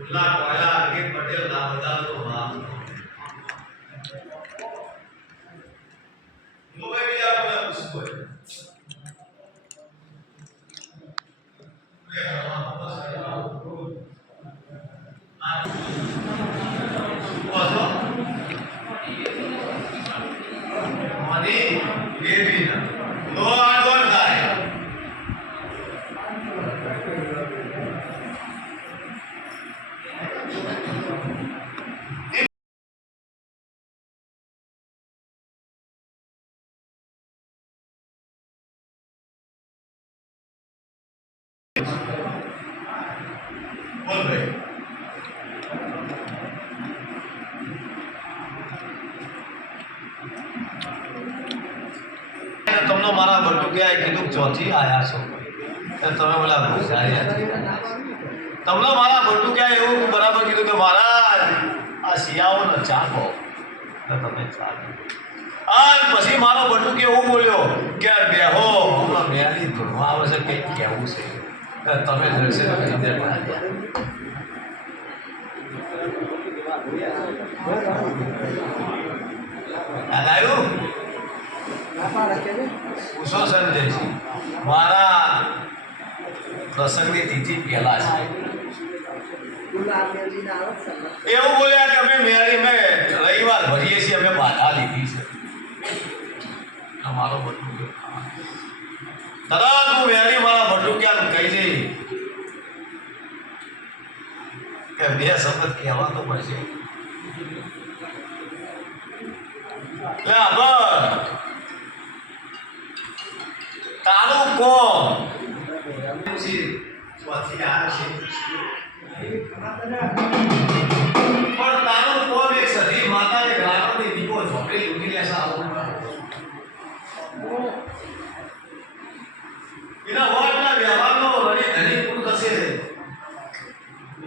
ઉલ્લા કોયલા અંકિત પટેલ ના બધા તો માં મોબાઈલ બીજા બધા પૂછો બોલ ભાઈ તમને મારા બટુકિયાએ કીધું ચોથી આયા છો તમે બોલા ભૂસાયા તમને મારા બટુકિયાએ એવું બરાબર કીધું કે મહારાજ આ શિયાળોનો ચાખો તમે ચાખો અને પછી મારો બટુકે એવું બોલ્યો કે બેહો હમણાં મેળાની ધૂળમાં આવે છે કંઈક કહેવું છે તમે દર્શન કરી દે યાદ આવ્યું પૂછો સંજયજી મારા પ્રસંગની તિથિ પહેલા છે એવું બોલ્યા કે અમે મેળી મેં રવિવાર ભરીએ છીએ અમે બાધા લીધી છે મારો બટુકિયો તરત હું મેળી મારા બટુકિયાને કહી જઈ કે બે શબ્દ કહેવા તો પડશે તારું કોણ પણ તારું કોણ એક સધી માતાને ગ્રાહકની દીકો ઝોપડી લૂંટી લેશે એના વોટના વ્યવહારનો રણી ધણી પૂરું થશે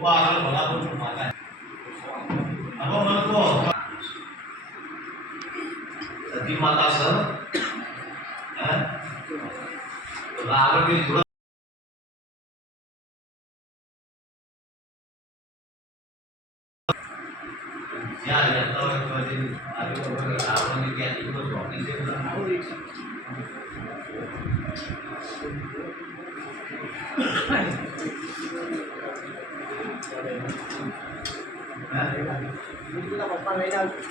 આગળ ભલાપણ માતા હવે મને કહો સતી માતા સર આગળ જ્યાં રહેતા હોય આપણને ક્યાં દીકરો ચોકી છે પપ્પા લઈને આવજો